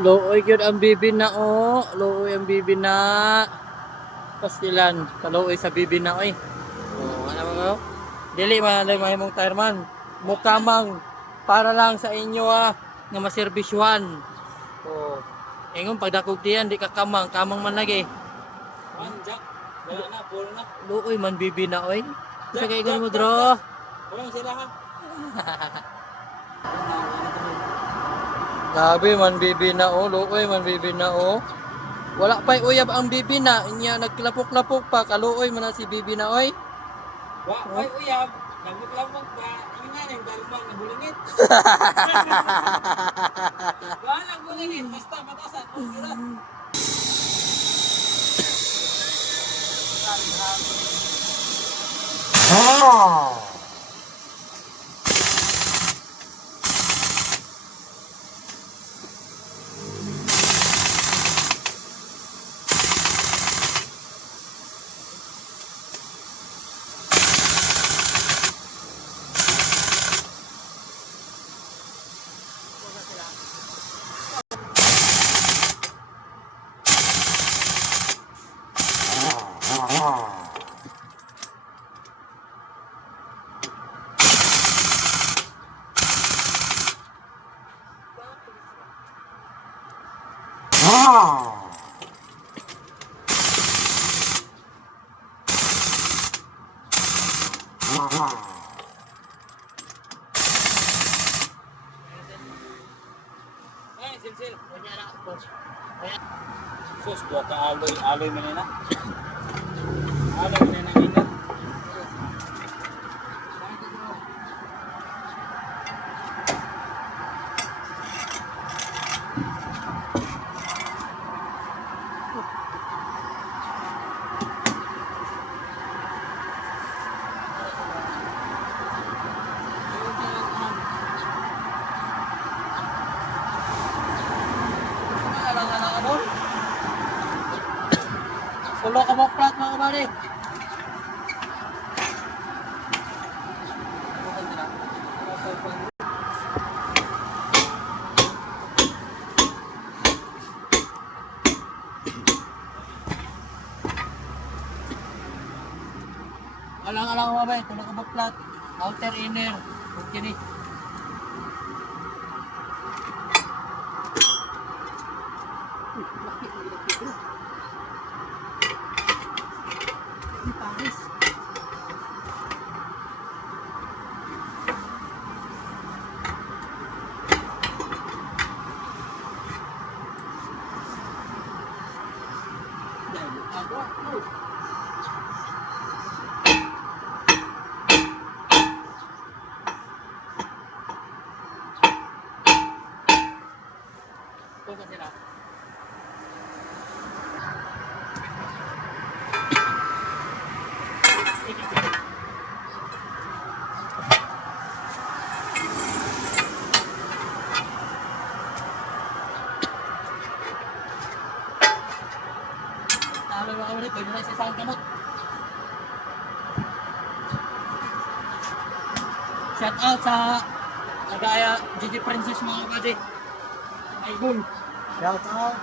Looy gyud ang bibi na o. Looy ang bibi na. Pastilan, kaluoy sa bibi na oy. Oh, ano mo? Dili man lay mahimong tireman. Mukamang para lang sa inyo nga maserbisyuhan. Oh. Ingon pagdakog diyan di ka kamang, kamang man lagi. Jack. Wala na, puro na. Looy man bibi na oy. Sa kay ingon mo Jack. dro. Walang sila ha. Grabe man bibi na o, looy man bibi na o. Wala pa'y uyab ang bibi na, inya nagklapok-lapok pa, kaluoy man na si bibi na oy. Wa, ay uyab. Lamok-lamok ba? Yung nga rin, dalubang nabulingit. Walang bulingit, basta matasan. Okay. Ay, silsil. Kunya na boss. Sus, dua ka aloy, aloy man na. Aloy man na ingat. Tulo ka mo plat mga kabali. Alang-alang mga bay, tulo ka mo plat. Outer, inner. Okay ni. Paris. Tugas sila. Talo mga kabali, pwede na isa isang kamot. Shout out sa Nagaya GG Princess mga kabali. Ay, boom. Shout out.